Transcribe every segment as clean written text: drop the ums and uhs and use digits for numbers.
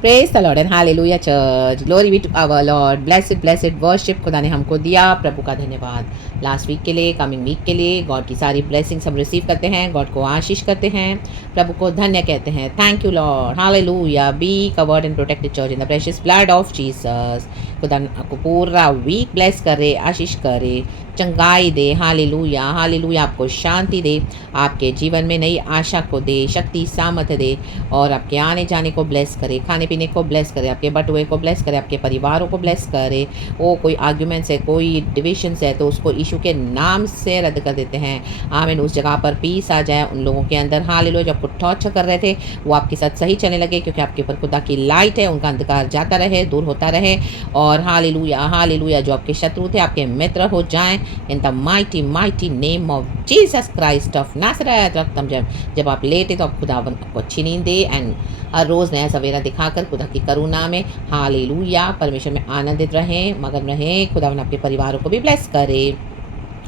Praise the Lord and hallelujah church, glory be to our Lord, blessed blessed worship खुदा ने हमको दिया, प्रभु का धन्यवाद। लास्ट वीक के लिए, कमिंग वीक के लिए गॉड की सारी ब्लेसिंग्स हम रिसीव करते हैं, गॉड को आशीष करते हैं, प्रभु को धन्य कहते हैं। Thank you Lord, hallelujah. Be covered and protected church in the precious blood of Jesus. खुदा आपको पूरा वीक ब्लेस करे, आशीष करे, चंगाई दे, हालेलुया हालेलुया। आपको शांति दे, आपके जीवन में नई आशा को दे, शक्ति सामर्थ्य दे, और आपके आने जाने को ब्लेस करे, खाने पीने को ब्लेस करे, आपके बटुए को ब्लेस करे, आपके परिवारों को ब्लेस करे। वो कोई आर्ग्यूमेंट्स है, कोई डिविशंस है, तो उसको यीशु के नाम से रद्द कर देते हैं। आमीन। उस जगह पर पीस आ जाए उन लोगों के अंदर, हालेलुया। जो आपको टॉर्चर कर रहे थे वो आपके साथ सही चलने लगे, क्योंकि आपके ऊपर खुदा की लाइट है, उनका अंधकार जाता रहे, दूर होता रहे। और हालेलुया हालेलुया, जो आपके शत्रु थे आपके मित्र हो जाएं, in the mighty mighty name of Jesus Christ of Nazareth. रक्तम जब आप लेटे तो आप खुदा आपको अच्छी नींद दे, एंड हर रोज़ नया सवेरा दिखाकर खुदा की करुणा में, हालेलुया, परमेश्वर में आनंदित रहें, मगन रहें। खुदावन आपके परिवारों को भी ब्लेस करे,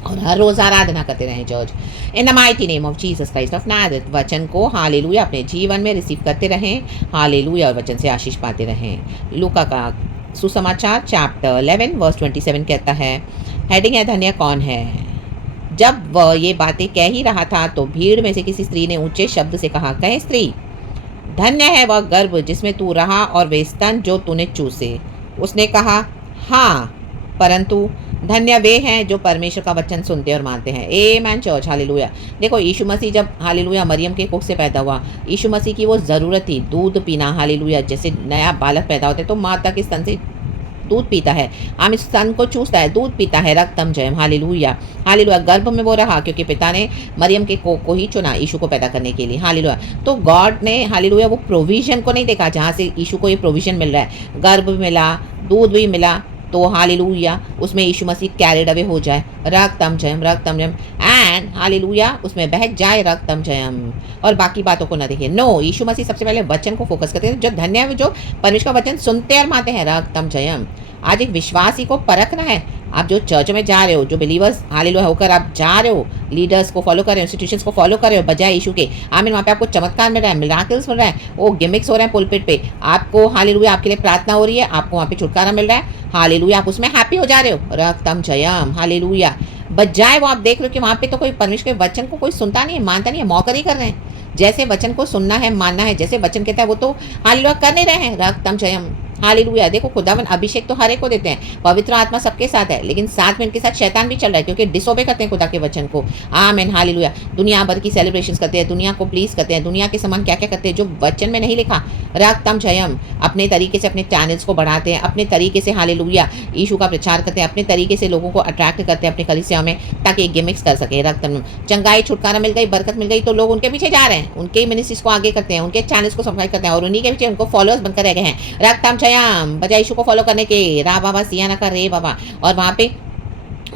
और हर रोज़ आराधना करते रहें church, in the mighty name of Jesus Christ of Nazareth. वचन को हालेलुया अपने जीवन में रिसीव करते रहें, हालेलुया, और वचन से आशीष पाते रहें। लूका का सुसमाचार चैप्टर 11 वर्स 27 कहता है, हेडिंग है धन्य कौन है। जब वह ये बातें कह ही रहा था तो भीड़ में से किसी स्त्री ने ऊंचे शब्द से कहा, कहे स्त्री, धन्य है वह गर्भ जिसमें तू रहा और वे स्तन जो तूने चूसे। उसने कहा, हाँ, परंतु धन्य वे हैं जो परमेश्वर का वचन सुनते और मानते हैं। आमेन चर्च, हालेलुया। देखो, यीशु मसीह जब, हालेलुया, मरियम के कोख से पैदा हुआ, यीशु मसीह की वो ज़रूरत थी दूध पीना, हालेलुया। जैसे नया बालक पैदा होता है तो माता के स्तन से दूध पीता है, आम इस स्तन को चूसता है, दूध पीता है, रक्तम जयम, हालेलुया हालेलुया। गर्भ में वो रहा क्योंकि पिता ने मरियम के कोख को ही चुना यीशु को पैदा करने के लिए, हालेलुया। तो गॉड ने, हालेलुया, वो प्रोविजन को नहीं देखा जहाँ से यीशु को ये प्रोविजन मिल रहा है, गर्भ भी मिला, दूध भी मिला, तो हालेलुया उसमें यीशु मसीह कैरिड अवे हो जाए, रक्तम जयम एंड हालेलुया उसमें बह जाए, रक्तम जयम, और बाकी बातों को ना देखे। नो, यीशु मसीह सबसे पहले वचन को फोकस करते हैं। जो धन्य है जो परमेश्वर का वचन सुनते और मानते हैं, रक्तम जयम। आज एक विश्वासी को परखना है। आप जो चर्च में जा रहे हो, जो बिलीवर्स हालेलुया होकर आप जा रहे हो, लीडर्स को फॉलो कर रहे हो, इंस्टीट्यूशंस को फॉलो कर रहे हो बजाय यीशु के, आमीन, वहाँ पे आपको चमत्कार मिल रहा है, मिराकल्स मिल रहा है, वो गिमिक्स हो रहे हैं पुलपिट पे, आपको हालेलुया आपके लिए प्रार्थना हो रही है, आपको वहाँ पे छुटकारा मिल रहा है, हालेलुया, आप उसमें हैप्पी हो जा रहे हो, रक्तम जयम, हालेलुया। बजाय वो आप देख रहे हो कि वहाँ पे तो कोई परमेश्वर के वचन को कोई सुनता नहीं है, मानता नहीं है, मौकरी कर रहे हैं। जैसे वचन को सुनना है, मानना है, जैसे वचन कहता है वो तो हालेलुया कर नहीं रहे हैं, रक्तम जयम, हालेलुया। देखो, खुदावन अभिषेक तो हर एक को देते हैं, पवित्र आत्मा सबके साथ है, लेकिन साथ में इनके साथ शैतान भी चल रहा है, क्योंकि डिसोबे करते हैं खुदा के वचन को, आमीन, हालेलुया। दुनिया भर की सेलिब्रेशंस करते हैं, दुनिया को प्लीज करते हैं, दुनिया के समान क्या क्या करते हैं जो वचन में नहीं लिखा, रक्तम जयम। अपने तरीके से अपने चैनल्स को बढ़ाते हैं, अपने तरीके से हालेलुया यीशु का प्रचार करते हैं, अपने तरीके से लोगों को अट्रैक्ट करते हैं अपनी कलीसिया में, ताकि गिमिक्स कर सके, रक्तम। चंगाई, छुटकारा मिल गई, बरकत मिल गई, तो लोग उनके पीछे जा रहे हैं, उनके मिनिस्ट्रीज को आगे करते हैं, उनके चैनल्स को सब्सक्राइब करते हैं, और उन्हीं के पीछे उनको फॉलोअर्स बनकर रह गए हैं, रक्तम जयम। बजाय यीशु को फॉलो करने के, रा बाबा सियाना का रे बाबा, और वहाँ पे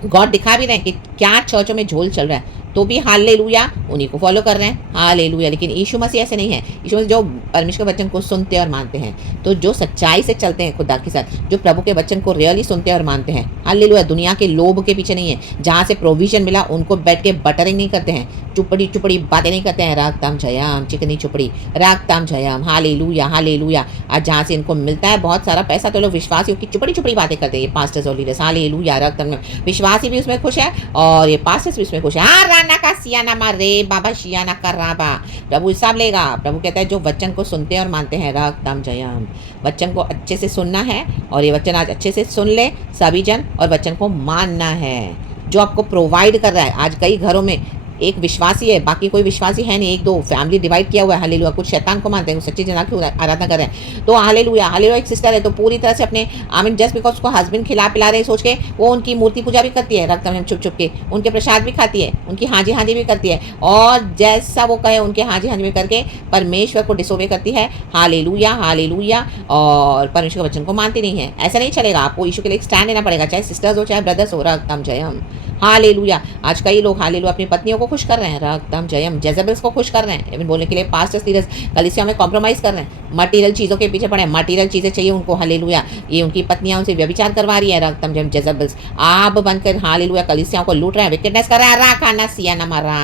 गॉड दिखा भी रहे हैं कि क्या चर्चों में झोल चल रहा है, तो भी हालेलुया उन्हीं को फॉलो कर रहे हैं, हालेलुया। लेकिन यीशु मसीह ऐसे नहीं है, यीशु मसीह जो परमेश्वर के वचन को सुनते और मानते हैं, तो जो सच्चाई से चलते हैं खुदा के साथ, जो प्रभु के वचन को रियली सुनते और मानते हैं, हालेलुया, दुनिया के लोभ के पीछे नहीं है, जहाँ से प्रोविजन मिला उनको बैठ के बटरिंग नहीं करते हैं, चुपड़ी चुपड़ी बातें नहीं करते हैं, रागताम जयम, चिकनी चुपड़ी, रागताम जयम, हालेलुया हालेलुया। आज जहाँ से इनको मिलता है बहुत सारा पैसा, तो लोग विश्वासियों की चुपड़ी चुपड़ी बातें करते हैं, ये पास्टर्स और लीडर्स, हालेलुया, रागताम। विश्वासी भी उसमें खुश है और ये पास्टर्स भी उसमें खुश है, हाँ, राना का सियाना मा रे बाबा शियाना का राबा। प्रभु हिसाब लेगा। प्रभु कहता है जो वचन को सुनते हैं और मानते हैं, रागताम जयम। वचन को अच्छे से सुनना है, और ये वचन आज अच्छे से सुन ले सभी जन, और वचन को मानना है जो आपको प्रोवाइड कर रहा है। आज कई घरों में एक विश्वासी है, बाकी कोई विश्वासी है नहीं, एक दो फैमिली डिवाइड किया हुआ है, हालेलुया। कुछ शैतान को मानते हैं, कुछ सच्ची जना की आराधना कर रहे हैं, तो हालेलुया हालेलुया। एक सिस्टर है तो पूरी तरह से अपने, आमीन, जस्ट बिकॉज उसको हस्बैंड खिला पिला रहे सोच के वो उनकी मूर्ति पूजा भी करती है, रक्त में छुप छुप के, उनके प्रसाद भी खाती है, उनकी हाजी हाजी भी करती है, और जैसा वो कहे उनके हाजी हाजी में करके परमेश्वर को डिसोबे करती है, हालेलुया हालेलुया, और परमेश्वर के वचन को मानती नहीं है। ऐसा नहीं चलेगा, आपको यीशु के लिए स्टैंड लेना पड़ेगा, चाहे सिस्टर्स हो चाहे ब्रदर्स हो, रक्तम जयम, हालेलुया। आज कई लोग हालेलुया अपनी पत्नियों को खुश कर रहे हैं, रक्तम जयम, जेजेबल्स को खुश कर रहे हैं, इवन बोलने के लिए पास्टर्स लीडर्स कलीसिया में कॉम्प्रोमाइज़ कर रहे हैं, मटीरियल चीज़ों के पीछे पड़े हैं, मटीरियल चीज़ें चाहिए उनको, हालेलुया। ये उनकी पत्नियां उनसे व्यभिचार करवा रही है, रक्तम जयम, जेजेबल्स आप बनकर हालेलुया कलीसियाओं को लूट रहे हैं, विकेटनेस कर रहे हैं, रा खाना Siya Namra,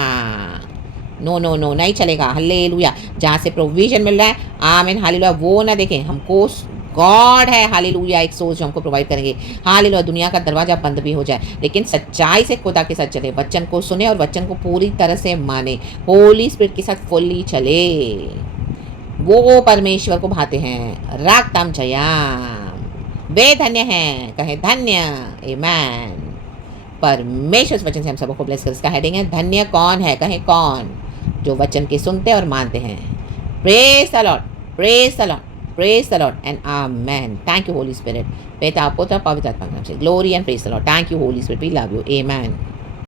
no no no, नहीं चलेगा। हालेलुया। जहाँ से प्रोविजन मिल रहा है, आमीन, हालेलुया, वो ना देखें। हमको गॉड है, हालेलुया, एक सोर्स जो हमको प्रोवाइड करेंगे। हालेलुया। दुनिया का दरवाजा बंद भी हो जाए, लेकिन सच्चाई से खुदा के साथ चले, वचन को सुने और वचन को पूरी तरह से माने, होली स्पिरिट के साथ फुल्ली चले। वो परमेश्वर को भाते हैं। रागताम जयाम, वे धन्य हैं, कहे धन्य। आमेन। परमेश्वर इस वचन से हम सबको ब्लेस कर। इसका हेडिंग है धन्य कौन है, कहे कौन, जो वचन के सुनते और मानते हैं। Praise the Lord, praise the Lord, praise the Lord and amen. Thank you Holy Spirit. पिता पुत्र पवित्र आत्मा के नाम से glory and praise the Lord. Thank you Holy Spirit, we love you. Amen.